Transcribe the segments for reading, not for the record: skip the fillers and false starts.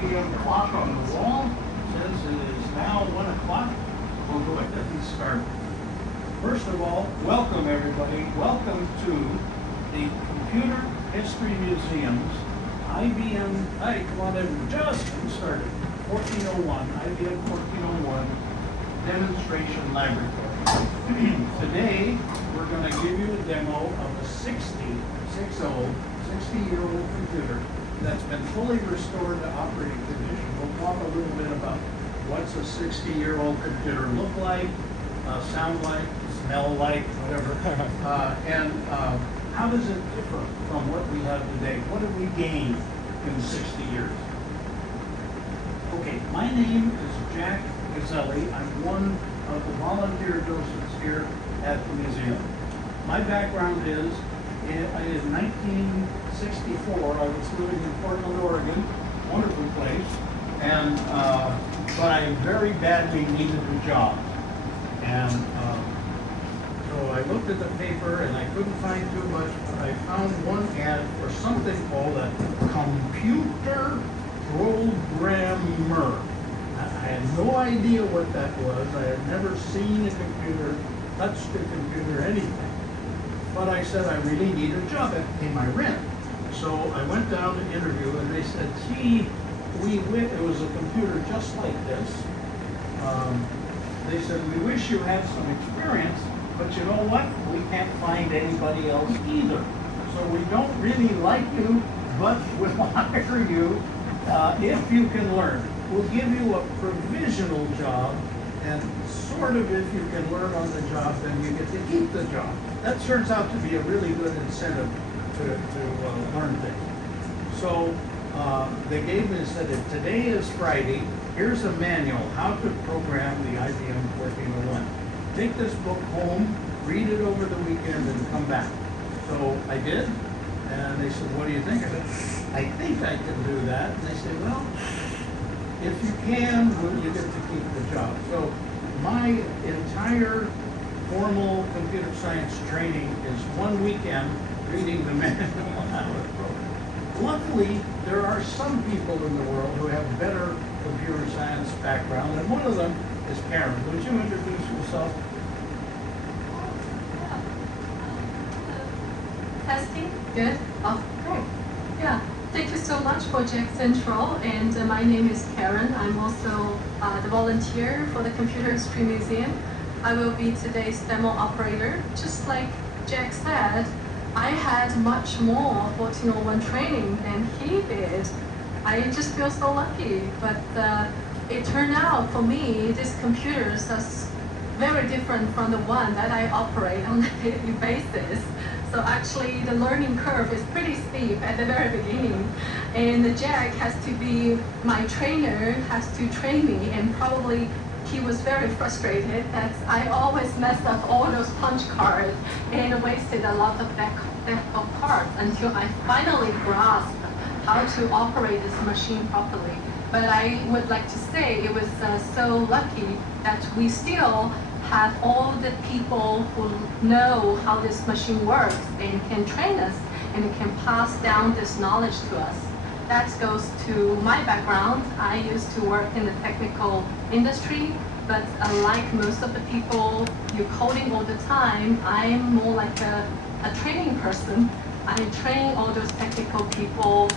The clock on the wall says it is now 1 o'clock. We'll go ahead and start. First of all, welcome everybody. Welcome to the Computer History Museum's IBM, come on in, just started, 1401, IBM 1401 Demonstration Laboratory. Today, we're going to give you a demo of a 60-year-old computer that's been fully restored to operating condition. We'll talk a little bit about what's a 60-year-old computer look like, sound like, smell like, whatever, and how does it differ from what we have today? What have we gained in 60 years? Okay, my name is Jack Gazzelli. I'm one of the volunteer docents here at the museum. My background is, in 1964, I was living in Portland, Oregon, wonderful place, and but I very badly needed a job. And so I looked at the paper and I couldn't find too much, but I found one ad for something called a computer programmer. I had no idea what that was. I had never seen a computer, touched a computer, anything. But I said, I really need a job to pay my rent. So I went down to interview and they said, gee, it was a computer just like this. They said, we wish you had some experience, but you know what? We can't find anybody else either. So we don't really like you, but we'll hire you if you can learn. We'll give you a provisional job, and sort of if you can learn on the job, then you get to keep the job. That turns out to be a really good incentive to learn things. So they gave me, said, if today is Friday, here's a manual, how to program the IBM 1401. Take this book home, read it over the weekend, and come back. So I did, and they said, what do you think? I said, I think I can do that. And they said, well, if you can, you get to keep the job. So my entire formal computer science training is one weekend reading the manual on how to program. Luckily, there are some people in the world who have better computer science background, and one of them is Karen. Would you introduce yourself? Testing? Good? Oh, great. Yeah. Thank you so much for Jack Central, and my name is Karen. I'm also the volunteer for the Computer History Museum. I will be today's demo operator. Just like Jack said, I had much more 1401 training than he did. I just feel so lucky, but it turned out for me, these computers are very different from the one that I operate on a daily basis. So actually the learning curve is pretty steep at the very beginning. And Jack has to be my trainer, has to train me, and probably he was very frustrated that I always messed up all those punch cards and wasted a lot of deck of cards until I finally grasped how to operate this machine properly. But I would like to say it was so lucky that we still have all the people who know how this machine works and can train us and can pass down this knowledge to us. That goes to my background. I used to work in the technical industry, but unlike most of the people you're coding all the time, I'm more like a training person. I train all those technical people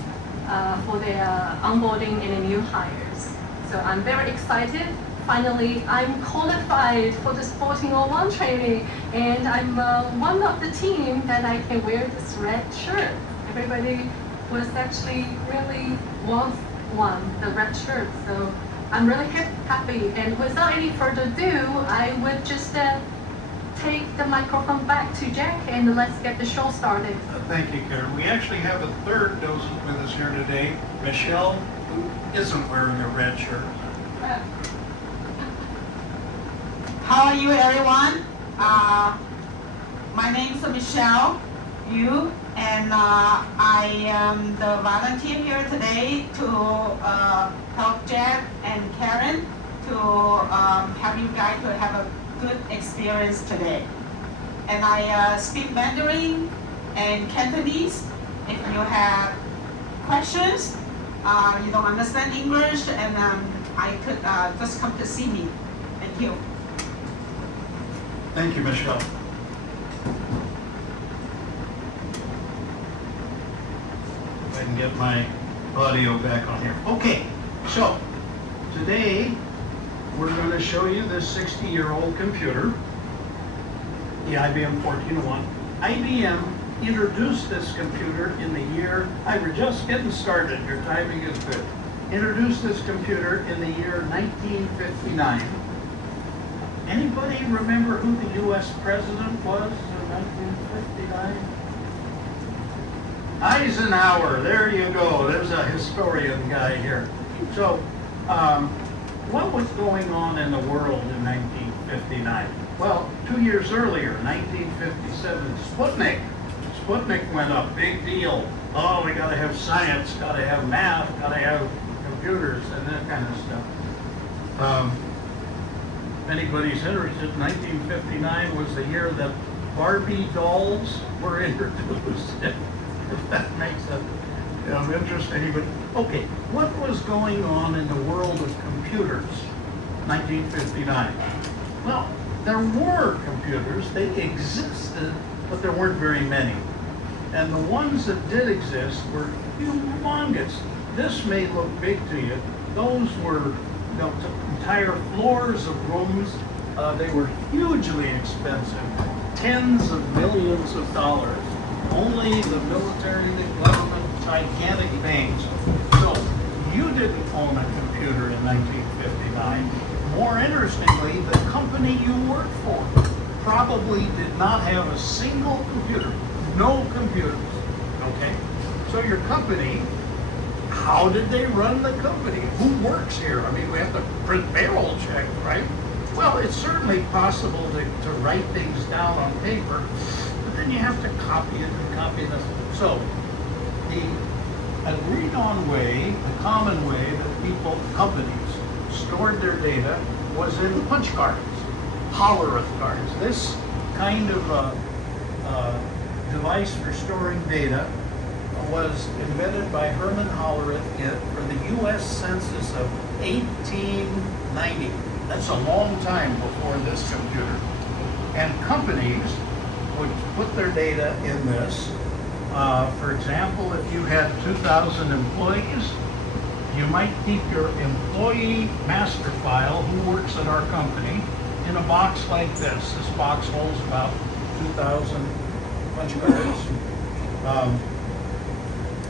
for their onboarding and new hires. So I'm very excited. Finally, I'm qualified for this 1401 training, and I'm one of the team that I can wear this red shirt. Everybody was actually really wants the red shirt, so I'm really happy. And without any further ado, I would just take the microphone back to Jack, and let's get the show started. Thank you, Karen. We actually have a third docent with us here today, Michelle, who isn't wearing a red shirt. How are you, everyone? My name is Michelle Yu, and I am the volunteer here today to help Jack and Karen to have you guys to have a good experience today. And I speak Mandarin and Cantonese. If you have questions, you don't understand English, and I could just come to see me. Thank you. Thank you, Michelle. If I can get my audio back on here. Okay, so today we're going to show you this 60-year-old computer, the IBM 1401. IBM introduced this computer in the year, we're just getting started, your timing is good. Introduced this computer in the year 1959. Anybody remember who the US president was in 1959? Eisenhower, there you go, there's a historian guy here. So, what was going on in the world in 1959? Well, 2 years earlier, 1957, Sputnik went up, big deal. Oh, we gotta have science, gotta have math, gotta have computers, and that kind of stuff. If anybody's interested, 1959 was the year that Barbie dolls were introduced. If that makes it interesting. But okay, what was going on in the world of computers, 1959? Well, there were computers, they existed, but there weren't very many. And the ones that did exist were humongous. This may look big to you. Those were entire floors of rooms. They were hugely expensive, tens of millions of dollars. Only the military, the government, gigantic names. So you didn't own a computer in 1959. More interestingly, the company you worked for probably did not have a single computer. No computers, okay? So your company, how did they run the company? Who works here? I mean, we have to print payroll check, right? Well, it's certainly possible to write things down on paper, but then you have to copy it and copy this. So the agreed on way, the common way that companies stored their data was in punch cards, Hollerith cards. This kind of device for storing data was invented by Herman Hollerith for the U.S. Census of 1890. That's a long time before this computer. And companies would put their data in this. For example, if you had 2,000 employees, you might keep your employee master file, who works at our company, in a box like this. This box holds about 2,000 punch cards.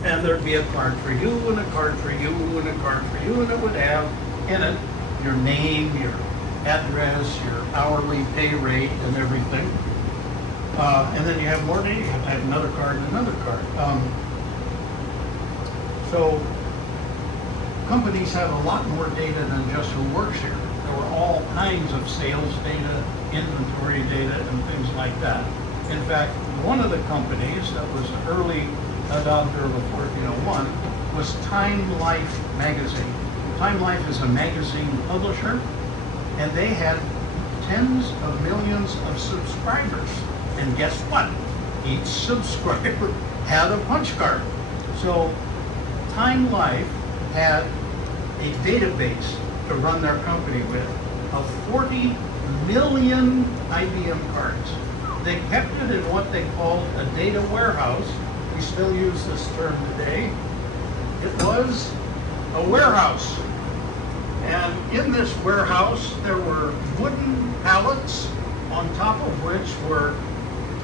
And there'd be a card for you, and a card for you, and a card for you, and it would have in it your name, your address, your hourly pay rate, and everything. And then you have more data. You have another card and another card. So companies have a lot more data than just who works here. There were all kinds of sales data, inventory data, and things like that. In fact, one of the companies that was an early adopter of the 1401 was Time Life magazine. Time Life is a magazine publisher, and they had tens of millions of subscribers. And guess what? Each subscriber had a punch card. So Time Life had a database to run their company with of 40 million IBM cards. They kept it in what they called a data warehouse. We still use this term today. It was a warehouse. And in this warehouse, there were wooden pallets on top of which were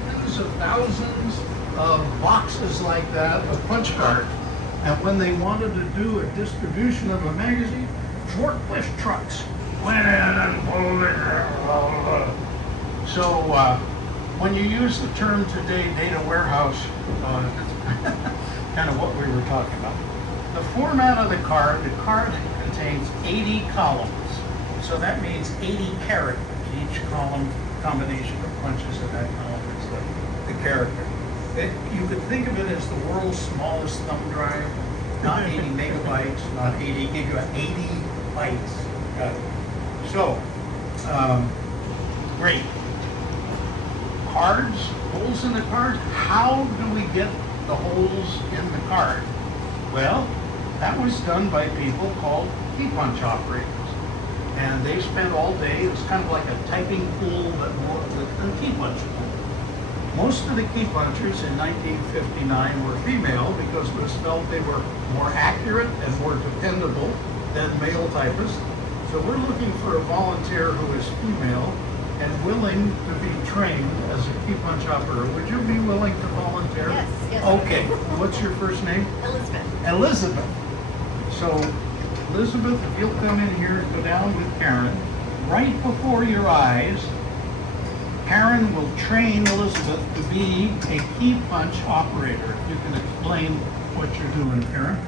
tens of thousands of boxes like that of punch cards. And when they wanted to do a distribution of a magazine, forklift trucks went in and pulled it. So when you use the term today, data warehouse, it's kind of what we were talking about. The format of the card contains 80 columns. So that means 80 characters. Each column, combination of punches in that column is the character. You could think of it as the world's smallest thumb drive, not 80 megabytes, not 80 gigabytes, 80 bytes. Got it. So, great. Cards, holes in the cards. How do we get the holes in the card? Well, That was done by people called key punch operators. And they spent all day, it was kind of like a typing pool, but more than key punch pool. Most of the key punchers in 1959 were female because it was felt they were more accurate and more dependable than male typists. So we're looking for a volunteer who is female and willing to be trained as a key punch operator. Would you be willing to volunteer? Yes. Okay. What's your first name? Elizabeth. Elizabeth. So, Elizabeth, if you'll come in here and go down with Karen, right before your eyes, Karen will train Elizabeth to be a key punch operator. If you can explain what you're doing, Karen.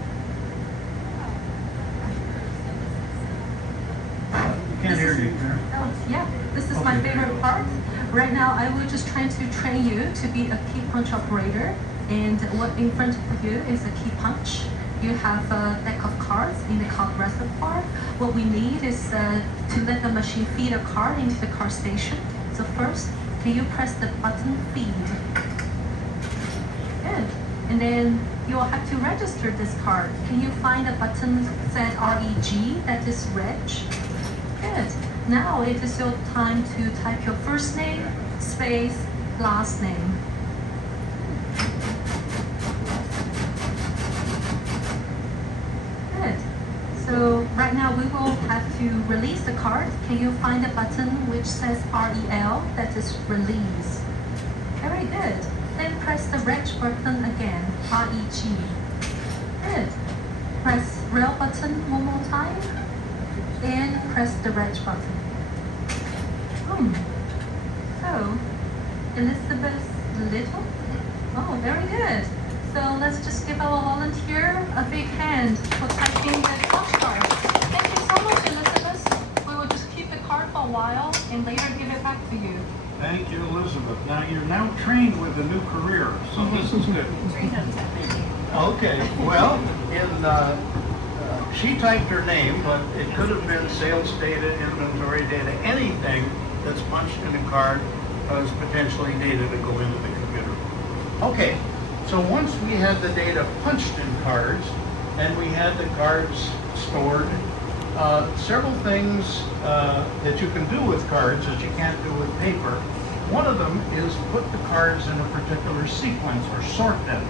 Can't hear you, Karen. Oh, yeah, this is my Okay. favorite part. Right now, I will just try to train you to be a key punch operator. And what in front of you is a key punch. You have a deck of cards in the card reservoir. What we need is to let the machine feed a card into the card station. So first, can you press the button feed? Good. And then you will have to register this card. Can you find a button that said REG, that is reg? Good. Now it is your time to type your first name, space, last name. Good. So right now we will have to release the card. Can you find a button which says REL, that is release? Very good. Then press the reg button again, REG. Good. Press rel button one more time. And press the reg button. So, Elizabeth Little? Oh, very good. So let's just give our volunteer a big hand for typing the punch card. Thank you so much, Elizabeth. We will just keep the card for a while and later give it back to you. Thank you, Elizabeth. Now you're now trained with a new career, so this is good. Okay, well, she typed her name, but it could have been sales data, inventory data, anything that's punched in a card is potentially data to go into the computer. Okay, so once we had the data punched in cards and we had the cards stored, several things that you can do with cards that you can't do with paper. One of them is put the cards in a particular sequence or sort them.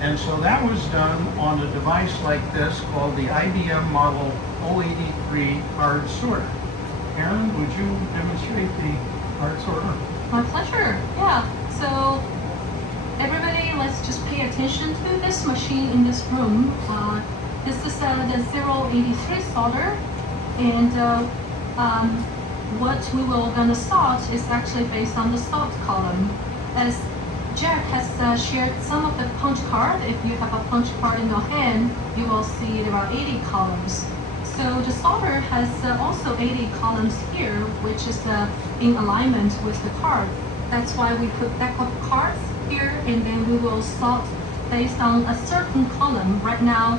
And so that was done on a device like this called the IBM Model 083 card sorter. Karen, would you demonstrate the card sorter? My pleasure. Yeah. So everybody, let's just pay attention to this machine in this room. This is the 083 sorter, and what we will gonna sort is actually based on the sort column. As Jack has shared some of the punch card. If you have a punch card in your hand, you will see there are 80 columns. So the sorter has also 80 columns here, which is in alignment with the card. That's why we put deck of cards here, and then we will sort based on a certain column. Right now,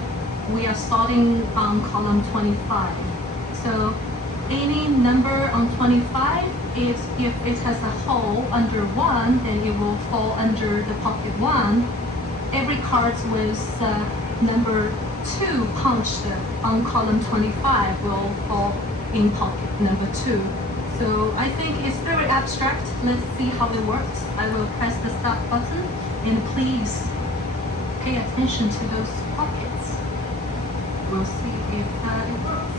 we are sorting on column 25. So any number on 25, if it has a hole under 1, then it will fall under the pocket 1. Every card with number 2 punched on column 25 will fall in pocket number 2. So I think it's very abstract. Let's see how it works. I will press the start button, and please pay attention to those pockets. We'll see if it works.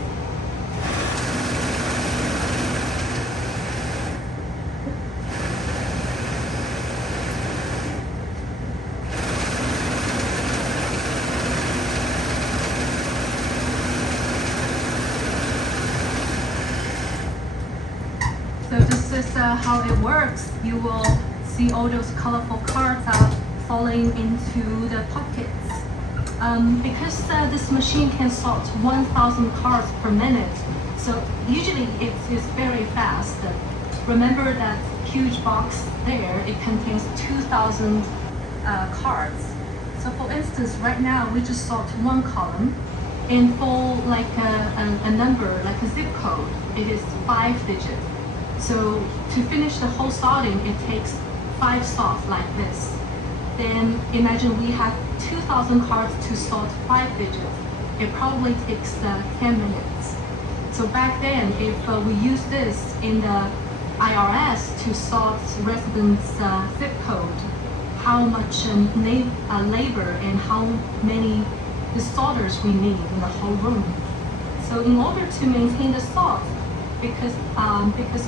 So this is how it works. You will see all those colorful cards are falling into the pockets. Because this machine can sort 1,000 cards per minute, so usually it is very fast. Remember that huge box there, it contains 2,000 cards. So for instance, right now we just sort one column, and for like a number, like a zip code, it is 5 digits. So to finish the whole sorting, it takes 5 sorts like this. Then imagine we have 2,000 cards to sort 5 digits. it probably takes 10 minutes. So back then, if we use this in the IRS to sort residents' zip code, how much labor and how many sorters we need in the whole room. So in order to maintain the sort, because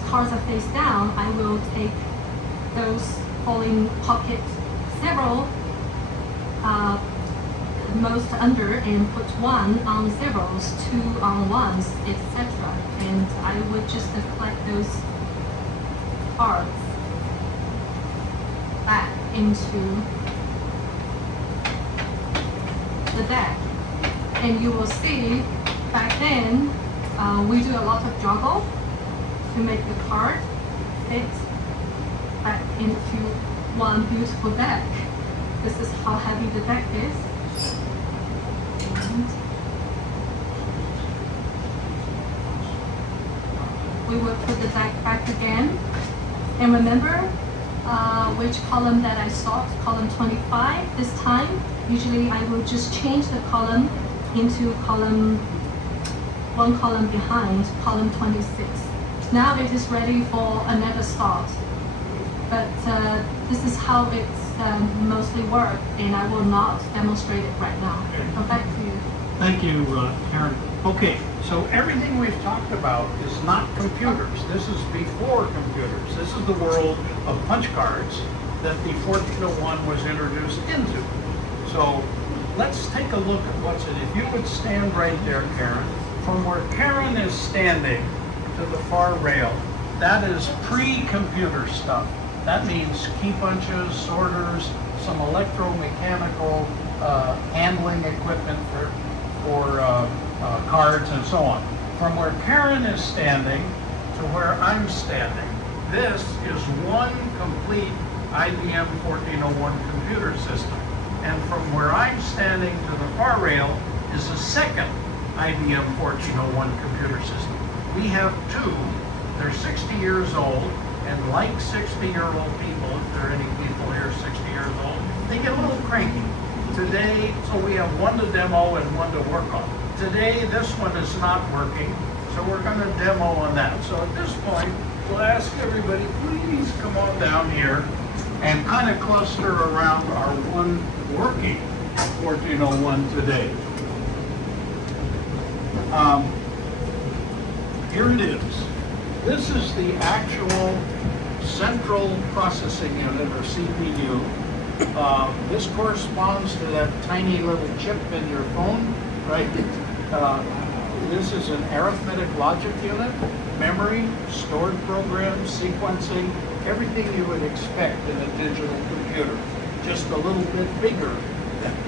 cards are face down, I will take those folding pockets, several most under, and put one on zeros, two on ones, etc. And I would just collect those cards back into the deck. And you will see back then we do a lot of juggle to make the card fit back into one beautiful deck. This is how heavy the deck is. And we will put the deck back again. And remember which column that I sort, column 25 this time. Usually I will just change the column into one column behind, column 26. Now it is ready for another sort. But this is how it's mostly work, and I will not demonstrate it right now. So back to you. Thank you, Karen. Okay, so everything we've talked about is not computers. This is before computers. This is the world of punch cards that the 1401 was introduced into. So let's take a look at what's in it. If you would stand right there, Karen, from where Karen is standing to the far rail, that is pre-computer stuff. That means key punches, sorters, some electromechanical handling equipment for cards and so on. From where Karen is standing to where I'm standing, this is one complete IBM 1401 computer system. And from where I'm standing to the far rail is a second IBM 1401 computer system. We have two. They're 60 years old, and like 60-year-old people, if there are any people here 60 years old, they get a little cranky. Today, so we have one to demo and one to work on. Today, this one is not working, so we're going to demo on that. So at this point, we'll ask everybody, please come on down here and kind of cluster around our one working 1401 today. Here it is. This is the actual central processing unit, or CPU. This corresponds to that tiny little chip in your phone, right? This is an arithmetic logic unit, memory, stored programs, sequencing, everything you would expect in a digital computer, just a little bit bigger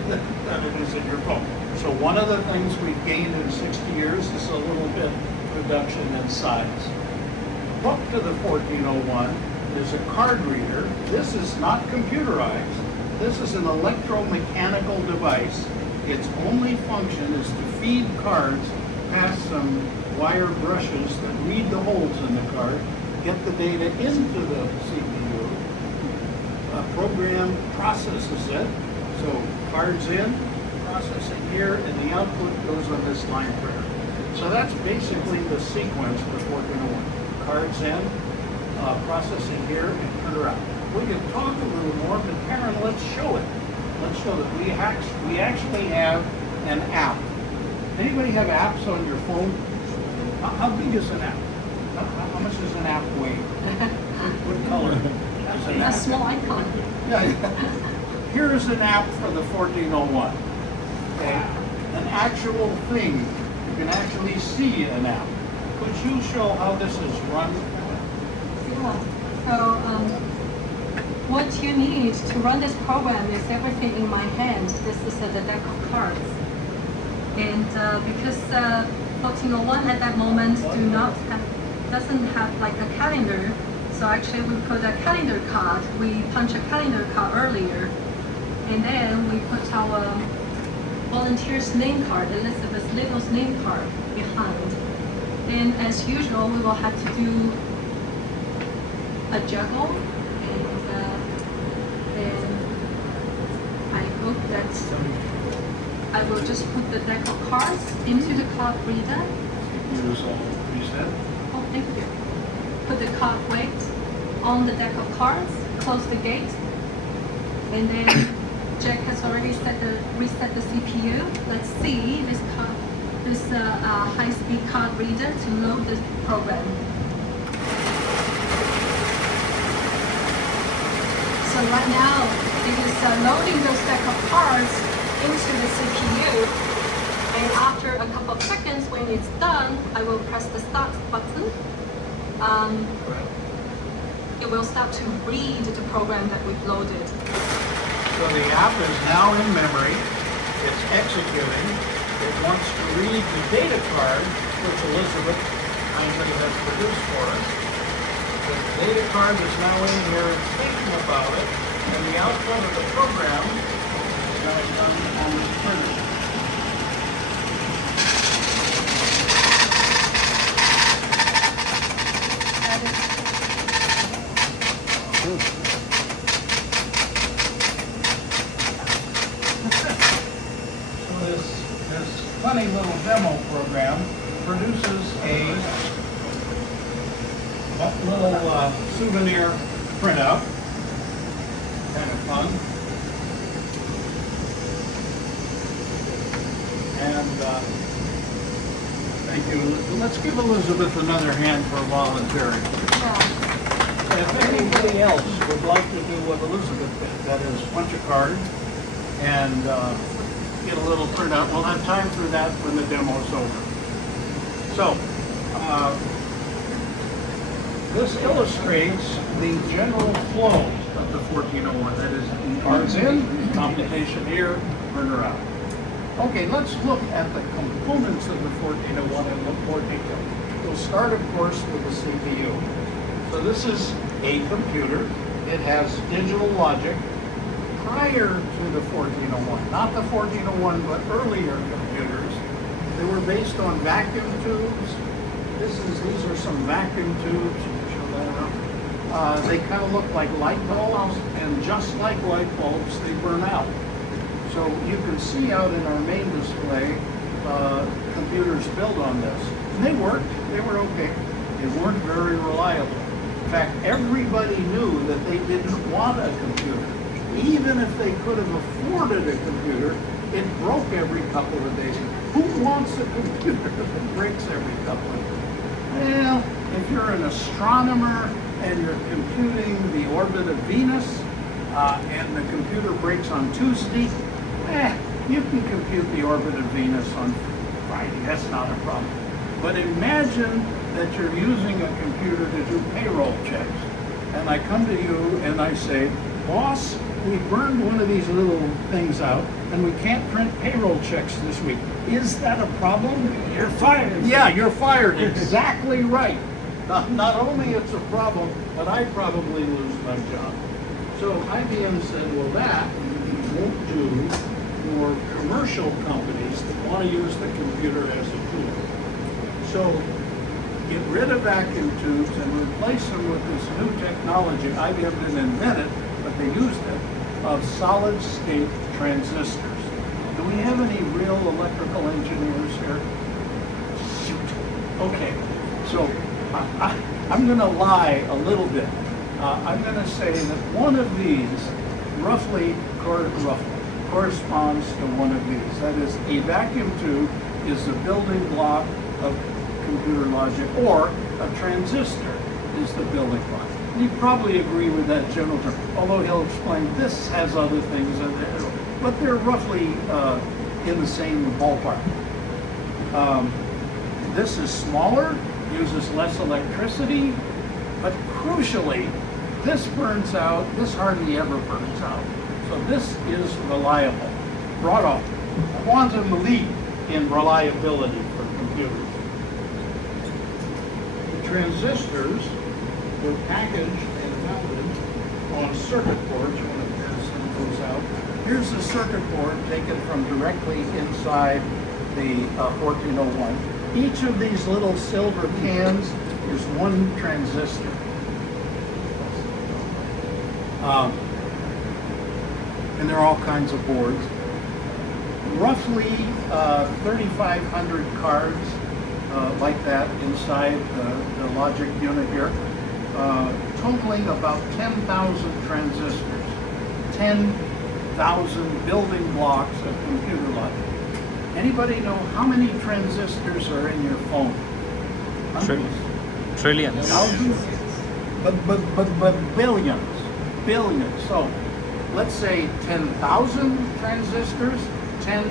than it is in your phone. So one of the things we've gained in 60 years is a little bit reduction in size. Hooked to the 1401 is a card reader. This is not computerized. This is an electromechanical device. Its only function is to feed cards past some wire brushes that read the holes in the card, get the data into the CPU. A program processes it. So cards in, processing here, and the output goes on this line printer. So that's basically the sequence we're working on. Cards in, processing here, and printer out. We can talk a little more, but Karen, let's show it. Let's show that we actually have an app. Anybody have apps on your phone? How big is an app? How much does an app weigh? What color is an app? A small icon. Yeah. Here is an app for the 1401. Okay? An actual thing. You can actually see an app. Could you show how this is run? Yeah. So what you need to run this program is everything in my hand. This is the deck of cards. And because 1401 at that moment doesn't have like a calendar, so actually we put a calendar card. We punch a calendar card earlier, and then we put our volunteer's name card, Elizabeth Little's name card behind. And as usual, we will have to do a juggle, and I hope that I will just put the deck of cards into the card reader. Use all reset. Oh, thank you. Put the card weight on the deck of cards, close the gate, and then Jack has already reset the CPU. Let's see this high-speed card reader to load the program. So right now, it is loading those deck of cards into the CPU. And after a couple of seconds, when it's done, I will press the start button. It will start to read the program that we've loaded. So the app is now in memory. It's executing. It wants to read the data card, which Elizabeth kindly has produced for us. The data card is now in here. It's thinking about it, and the output of the program is now done on the printer. Funny little demo program produces a little souvenir printout. Kind of fun. And thank you. Let's give Elizabeth another hand for volunteering. If anybody else would like to do what Elizabeth did, that is punch a card and get a little printout. We'll have time for that when the demo's over. So, this illustrates the general flow of the 1401. That is, cards in, computation here, printer out. Okay, let's look at the components of the 1401 in a little more detail. We'll start, of course, with the CPU. So this is a computer. It has digital logic. Prior to the 1401, not the 1401, but earlier computers, they were based on vacuum tubes. These are some vacuum tubes. Show that out. They kind of look like light bulbs, and just like light bulbs, they burn out. So you can see out in our main display, computers built on this. And they worked. They were okay. They weren't very reliable. In fact, everybody knew that they didn't want a computer. Even if they could have afforded a computer, it broke every couple of days. Who wants a computer that breaks every couple of days? Well, if you're an astronomer and you're computing the orbit of Venus, and the computer breaks on Tuesday, you can compute the orbit of Venus on Friday. That's not a problem. But imagine that you're using a computer to do payroll checks. And I come to you and I say, boss, we burned one of these little things out and we can't print payroll checks this week. Is that a problem? You're fired. Yeah, you're fired. Exactly right. Not only it's a problem, but I probably lose my job. So IBM said, well, that won't do for commercial companies that want to use the computer as a tool. So get rid of vacuum tubes and replace them with this new technology. IBM didn't invent it, but they used it, of solid-state transistors. Do we have any real electrical engineers here? Shoot. Okay, so I'm going to lie a little bit. I'm going to say that one of these roughly corresponds to one of these. That is, a vacuum tube is the building block of computer logic, or a transistor is the building block. You probably agree with that general term, although he'll explain this has other things in there, but they're roughly in the same ballpark. This is smaller, uses less electricity, but crucially, this burns out, this hardly ever burns out. So this is reliable. Brought a quantum leap in reliability for computers. The transistors were packaged and mounted on circuit boards when it goes out. Here's the circuit board taken from directly inside the 1401. Each of these little silver cans is one transistor. And there are all kinds of boards. roughly 3,500 cards like that inside the logic unit here, totaling about 10,000 transistors, 10,000 building blocks of computer logic. Anybody know how many transistors are in your phone? Hundreds? Trillions. Thousands? But billions. So let's say 10,000 transistors, 10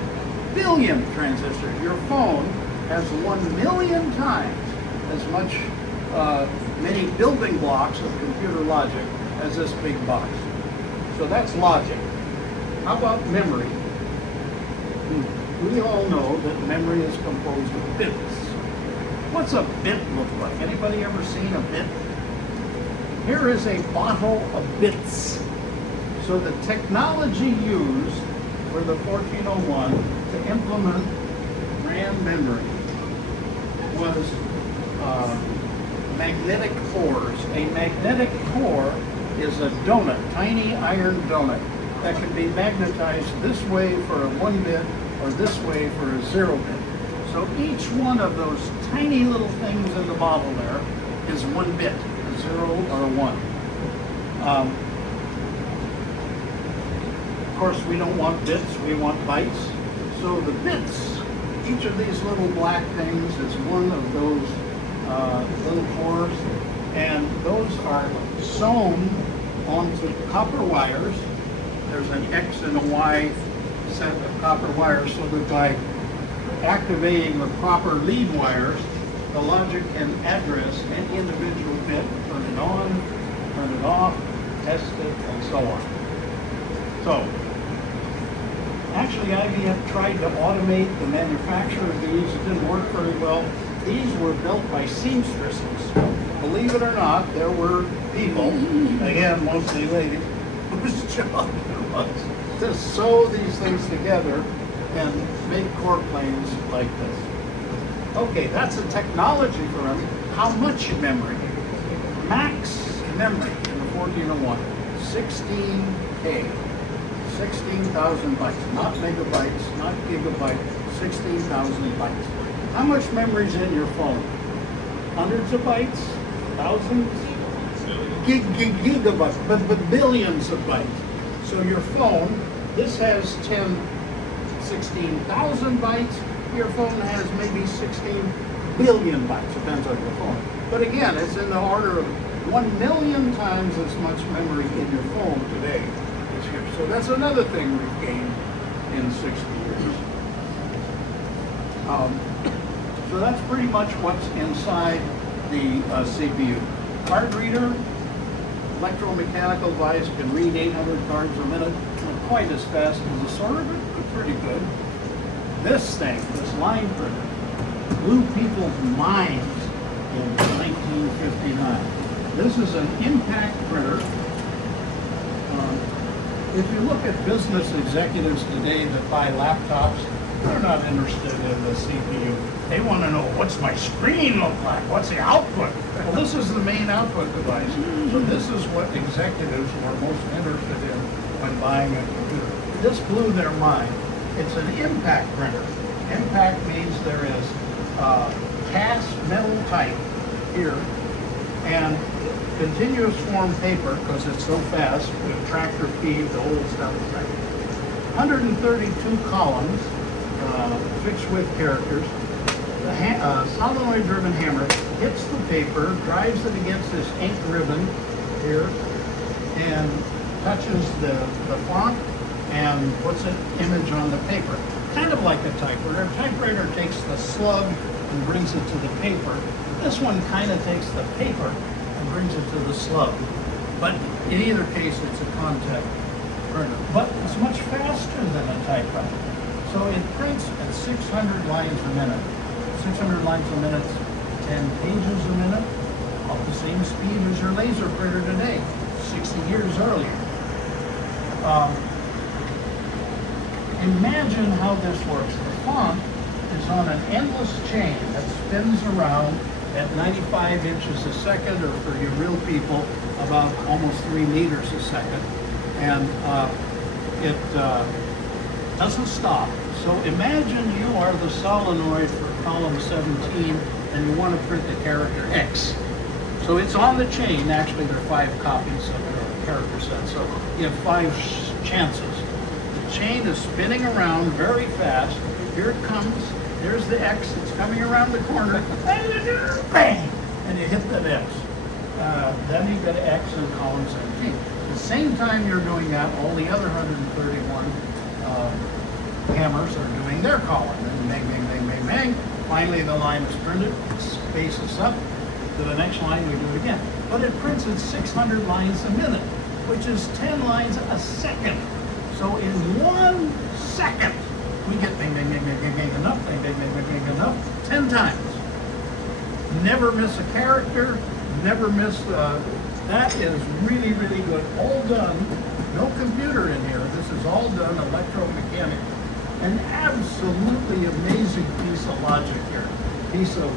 billion transistors. Your phone has 1 million times as much, many building blocks of computer logic as this big box. So that's logic. How about memory? We all know that memory is composed of bits. What's a bit look like? Anybody ever seen a bit? Here is a bottle of bits. So the technology used for the 1401 to implement RAM memory was magnetic cores. A magnetic core is a donut, tiny iron donut, that can be magnetized this way for a 1 bit or this way for a 0 bit. So each one of those tiny little things in the bottle there is 1 bit, a 0 or a 1. Of course, we don't want bits, we want bytes. So the bits, each of these little black things is one of those little cores, and those are sewn onto copper wires. There's an X and a Y set of copper wires, so that by activating the proper lead wires, the logic can address any individual bit, turn it on, turn it off, test it, and so on. So, actually IBM tried to automate the manufacture of these. It didn't work very well. These were built by seamstresses. Believe it or not, there were people, again, mostly ladies, whose job it was to sew these things together and make core planes like this. Okay, that's a technology for them. How much memory? Max memory in the 1401, 16K, 16,000 bytes, not megabytes, not gigabytes, 16,000 bytes. How much memory is in your phone? Hundreds of bytes? Thousands? Gigabytes, but billions of bytes. So your phone, this has 16,000 bytes. Your phone has maybe 16 billion bytes, depends on your phone. But again, it's in the order of 1 million times as much memory in your phone today as here. So that's another thing we've gained in 60 years. So that's pretty much what's inside the CPU. Card reader, electromechanical device, can read 800 cards a minute. Not quite as fast as a sorter, but pretty good. This thing, this line printer, blew people's minds in 1959. This is an impact printer. If you look at business executives today that buy laptops, they're not interested in the CPU. They want to know, what's my screen look like? What's the output? Well, this is the main output device. So this is what executives were most interested in when buying a computer. This blew their mind. It's an impact printer. Impact means there is cast metal type here and continuous form paper, because it's so fast, with tractor feed, the whole stuff is right. 132 columns, fixed with characters. The solenoid driven hammer hits the paper, drives it against this ink ribbon here, and touches the font and puts an image on the paper. Kind of like a typewriter. A typewriter takes the slug and brings it to the paper. This one kind of takes the paper and brings it to the slug. But in either case, it's a contact printer. But it's much faster than a typewriter. So it prints at 600 lines a minute. 600 lines a minute, 10 pages a minute, at the same speed as your laser printer today, 60 years earlier. Imagine how this works. The font is on an endless chain that spins around at 95 inches a second, or for you real people, about almost 3 meters a second. And it doesn't stop. So imagine you are the solenoid for column 17 and you want to print the character X. So it's on the chain. Actually, there are 5 copies of the character set. So you have 5 chances. The chain is spinning around very fast. Here it comes. There's the X. It's coming around the corner. Bang! And you hit that X. Then you get an X in column 17. At the same time you're doing that, all the other 131 hammers are doing their column. And bang, bang, bang, bang, bang. Finally, the line is printed. It spaces up. To the next line, we do it again. But it prints at 600 lines a minute, which is 10 lines a second. So in 1 second, we get bang, bang, bang, bang, bang, bang, enough, bang, bang, bang, bang, bang, enough, 10 times. Never miss a character, never miss, that is really, really good. All done, no computer in here. This is all done electromechanical. An absolutely amazing piece of logic here. Piece of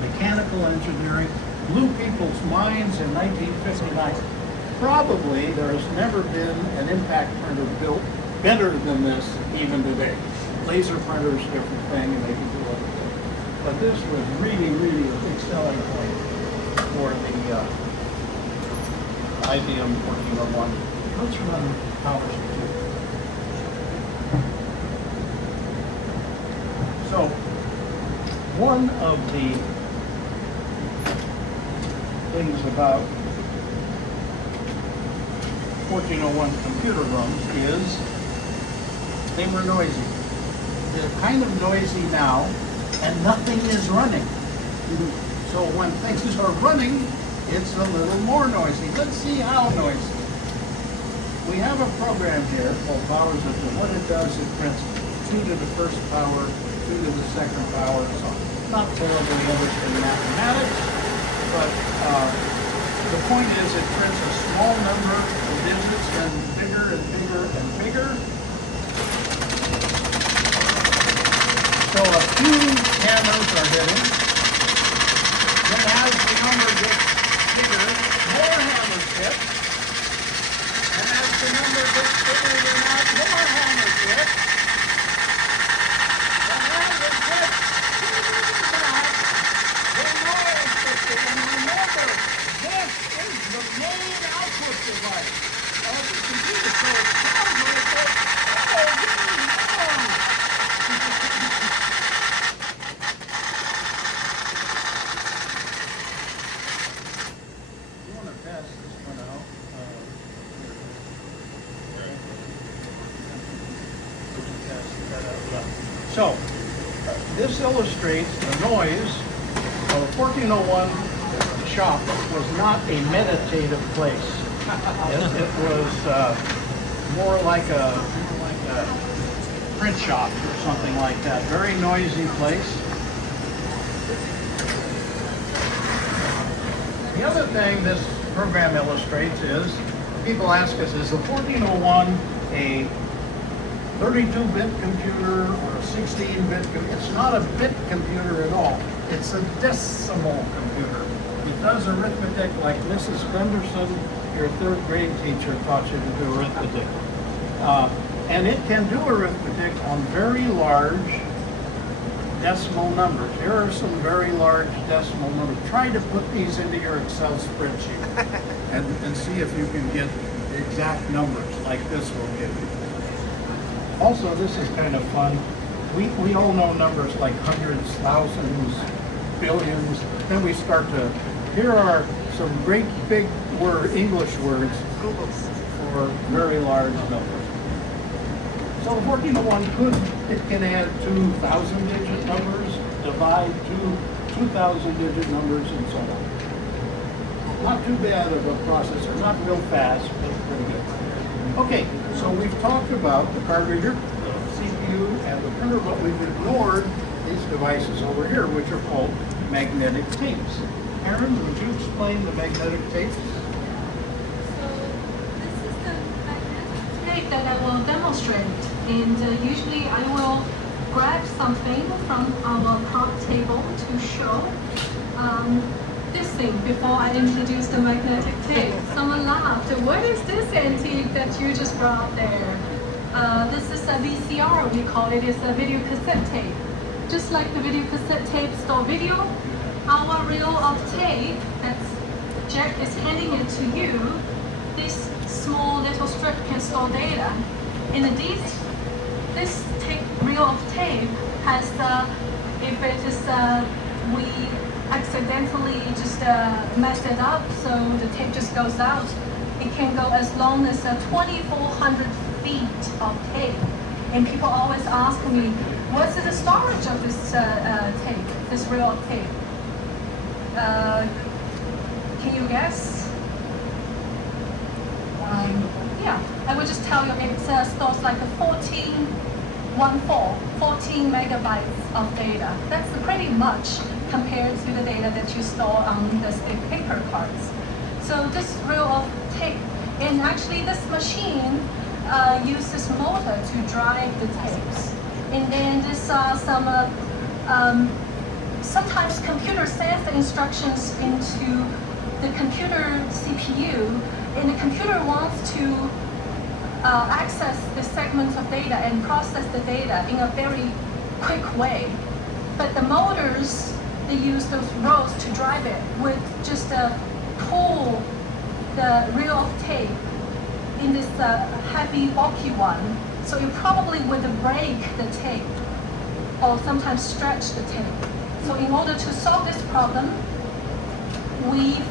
mechanical engineering, blew people's minds in 1959. Probably there has never been an impact printer built better than this even today. Laser printers, different thing, and they can do other things. But this was really, really a big selling point for the IBM 1401. Let's run power supply. So, one of the things about 1401 computer rooms is they were noisy. They're kind of noisy now, and nothing is running. So when things are running, it's a little more noisy. Let's see how noisy. We have a program here called Power System. What it does, it prints 2 to the first power, 2 to the second power, so not terribly interesting mathematics, but the point is it prints a small number of digits and bigger and bigger and bigger. So a few hammers are hitting. Then as the number gets bigger, more hammers hit. And as the number gets bigger than that, more hammers hit. So, this illustrates the noise of a 1401 shop was not a meditative place. It was more like a print shop or something like that. Very noisy place. The other thing this program illustrates is, people ask us, is the 1401 a 32-bit computer or a 16-bit computer? It's not a bit computer at all. It's a decimal computer. It does arithmetic like Mrs. Gunderson, your 3rd grade teacher, taught you to do arithmetic. And it can do arithmetic on very large decimal numbers. Here are some very large decimal numbers. Try to put these into your Excel spreadsheet and see if you can get the exact numbers like this will give you. Also, this is kind of fun. We all know numbers like hundreds, thousands, billions. Then we start to, here are some great big English words for very large numbers. So 1401 it can add 2,000 digit numbers, divide 2,000 digit numbers, and so on. Not too bad of a processor, not real fast, but pretty good. Okay, so we've talked about the card reader, the CPU, and the printer, but we've ignored these devices over here, which are called magnetic tapes. Aaron, would you explain the magnetic tapes? So this is the magnetic tape that I will demonstrate, and usually I will grab something from our card table to show this thing before I introduce the magnetic tape. Someone laughed. What is this antique that you just brought there? This is a VCR, we call it. It's a video cassette tape. Just like the video cassette tape store video, our reel of tape that Jack is handing it to you, this small little strip can store data. In this reel of tape has if it is we accidentally just messed it up, so the tape just goes out, it can go as long as 2,400 feet of tape. And people always ask me, what's the storage of this tape, this reel of tape? Can you guess? Yeah, I will just tell you it stores like 14 megabytes of data. That's pretty much compared to the data that you store on the stick paper cards. So this reel of tape, and actually this machine uses motor to drive the tapes. And then this sometimes computer sends the instructions into the computer CPU, and the computer wants to access the segment of data and process the data in a very quick way. But the motors, they use those rods to drive it with just pull the reel of tape in this heavy, bulky one. So you probably would break the tape or sometimes stretch the tape. So in order to solve this problem, we've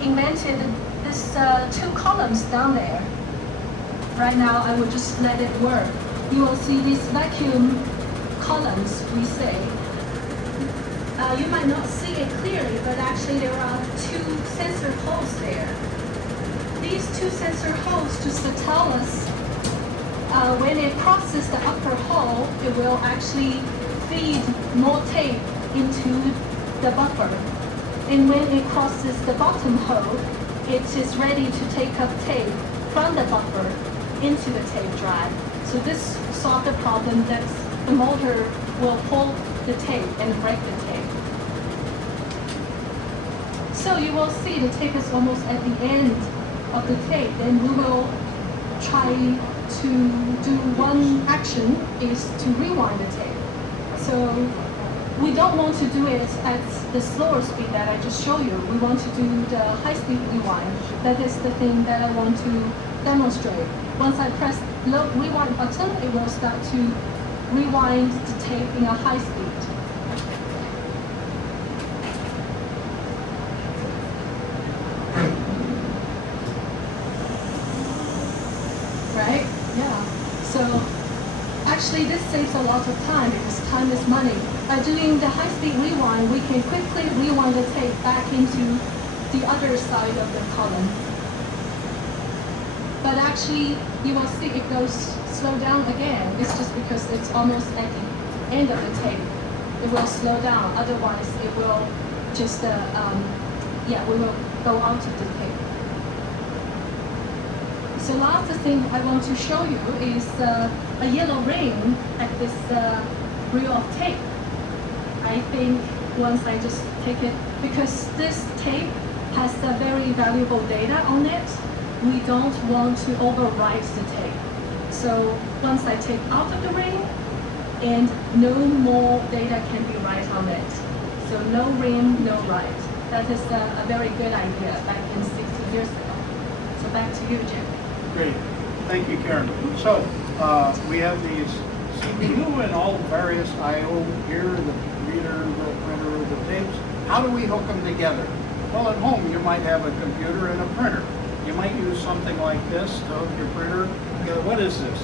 invented this two columns down there. Right now, I will just let it work. You will see these vacuum columns, we say. You might not see it clearly, but actually there are two sensor holes there. These two sensor holes just tell us when it crosses the upper hole, it will actually feed more tape into the buffer. And when it crosses the bottom hole, it is ready to take up tape from the buffer into the tape drive. So this solves the problem that the motor will pull the tape and break the tape. So you will see the tape is almost at the end of the tape. Then we will try to do one action is to rewind the tape. So we don't want to do it at the slower speed that I just showed you. We want to do the high-speed rewind. That is the thing that I want to demonstrate. Once I press the rewind button, it will start to rewind the tape in a high speed. Right? Yeah. So actually this saves a lot of time because time is money. By doing the high-speed rewind, we can quickly rewind the tape back into the other side of the column. But actually, you will see it goes slow down again. It's just because it's almost at the end of the tape. It will slow down. Otherwise, it will just, we will go out of the tape. So last thing I want to show you is a yellow ring at this reel of tape. I think once I just take it, because this tape has very valuable data on it, we don't want to overwrite the tape. So once I take out of the ring, and no more data can be write on it. So no ring, no write. That is a very good idea back in 60 years ago. So back to you, Jim. Great. Thank you, Karen. So we have these CPU and all the various I/O here, the reader, the printer, the tapes. How do we hook them together? Well, at home you might have a computer and a printer. You might use something like this to hook your printer together. What is this?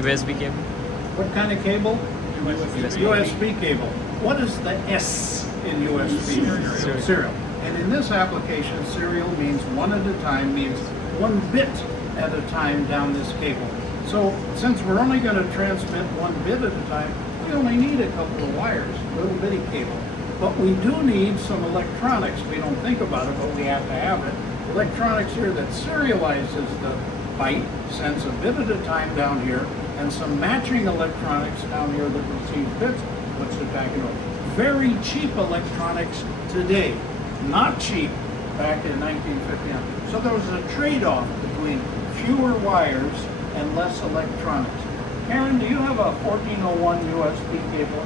USB cable. What kind of cable? USB. USB cable. What is the S in USB? Serial. And in this application, serial means one at a time, means 1 bit at a time down this cable. So since we're only going to transmit 1 bit at a time, we only need a couple of wires, little bitty cable. But we do need some electronics. We don't think about it, but we have to have it. Electronics here that serializes the byte, sends a bit at a time down here, and some matching electronics down here that receives bits, puts it back in order. Very cheap electronics today, not cheap back in 1959. So there was a trade-off between fewer wires and less electronics. Karen, do you have a 1401 USB cable?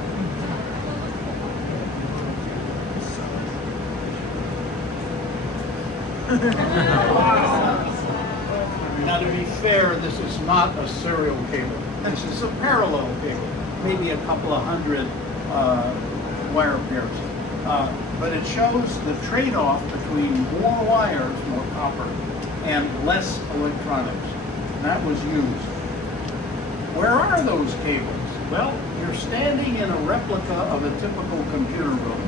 Now, to be fair, this is not a serial cable. This is a parallel cable, maybe a couple of hundred wire pairs. But it shows the trade-off between more wires, more copper, and less electronics. And that was used. Where are those cables? Well, you're standing in a replica of a typical computer room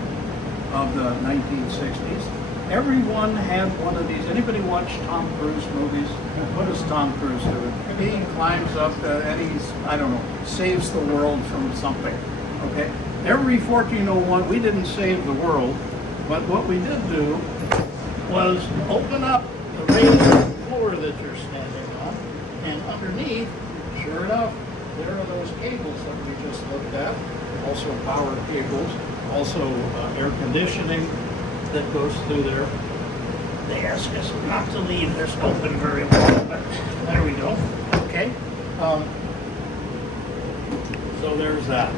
of the 1960s. Everyone had one of these. Anybody watch Tom Cruise movies? What does Tom Cruise do? He climbs up and he's, I don't know, saves the world from something. Okay? Every 1401, we didn't save the world, but what we did do was open up the raised floor that you're standing on, and underneath, sure enough, there are those cables that we just looked at, also power cables, also air conditioning that goes through there. They ask us not to leave this open very well, but there we go. Okay. So there's that.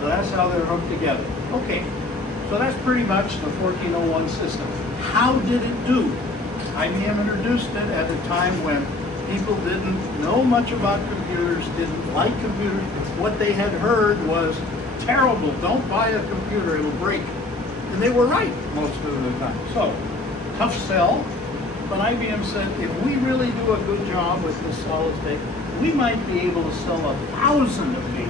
So that's how they're hooked together. Okay. So that's pretty much the 1401 system. How did it do? IBM introduced it at a time when people didn't know much about computers, didn't like computers. What they had heard was, terrible, don't buy a computer, it'll break. And they were right most of the time. So, tough sell, but IBM said, if we really do a good job with this solid state, we might be able to sell 1,000 of these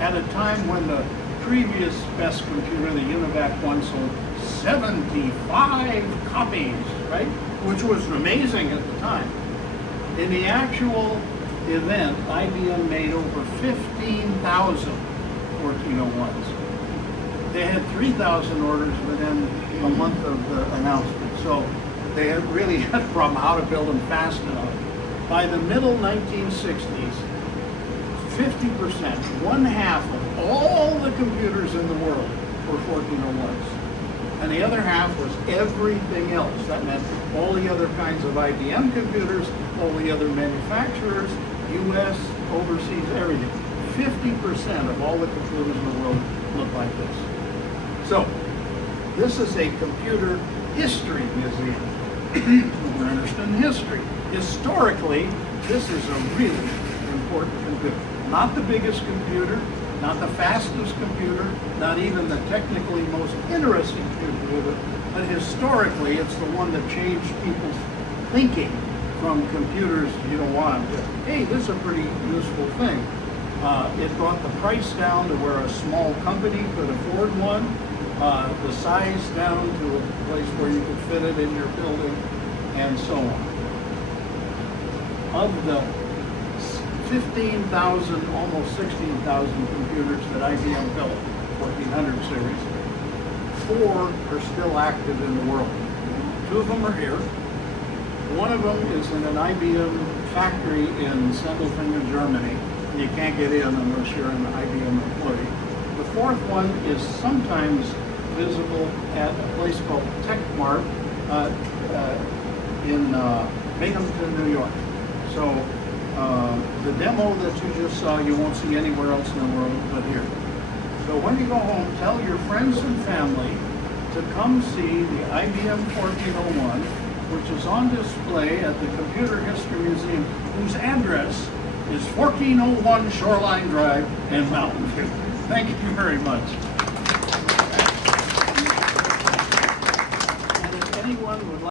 at a time when the previous best computer, the UNIVAC one, sold 75 copies, right? Which was amazing at the time. In the actual event, IBM made over 15,000 1401s. They had 3,000 orders within a month of the announcement. So they had really had a problem how to build them fast enough. By the middle 1960s, 50%, one half of all the computers in the world were 1401s. And the other half was everything else. That meant all the other kinds of IBM computers, all the other manufacturers, US, overseas, everything. 50% of all the computers in the world look like this. So, this is a computer history museum. We're interested in history. Historically, this is a really important computer. Not the biggest computer, not the fastest computer, not even the technically most interesting computer, but historically it's the one that changed people's thinking from computers you don't want to, hey, this is a pretty useful thing. It brought the price down to where a small company could afford one, the size down to a place where you could fit it in your building, and so on. Of the 15,000, almost 16,000 computers that IBM built, 1400 series, 4 are still active in the world. 2 of them are here. One of them is in an IBM factory in Sindelfingen, Germany. You can't get in unless you're an IBM employee. The 4th one is sometimes visible at a place called TechMart in Binghamton, New York. So the demo that you just saw, you won't see anywhere else in the world but here. So when you go home, tell your friends and family to come see the IBM 1401, which is on display at the Computer History Museum, whose address is 1401 Shoreline Drive in Mountain View. Thank you very much. And if anyone would like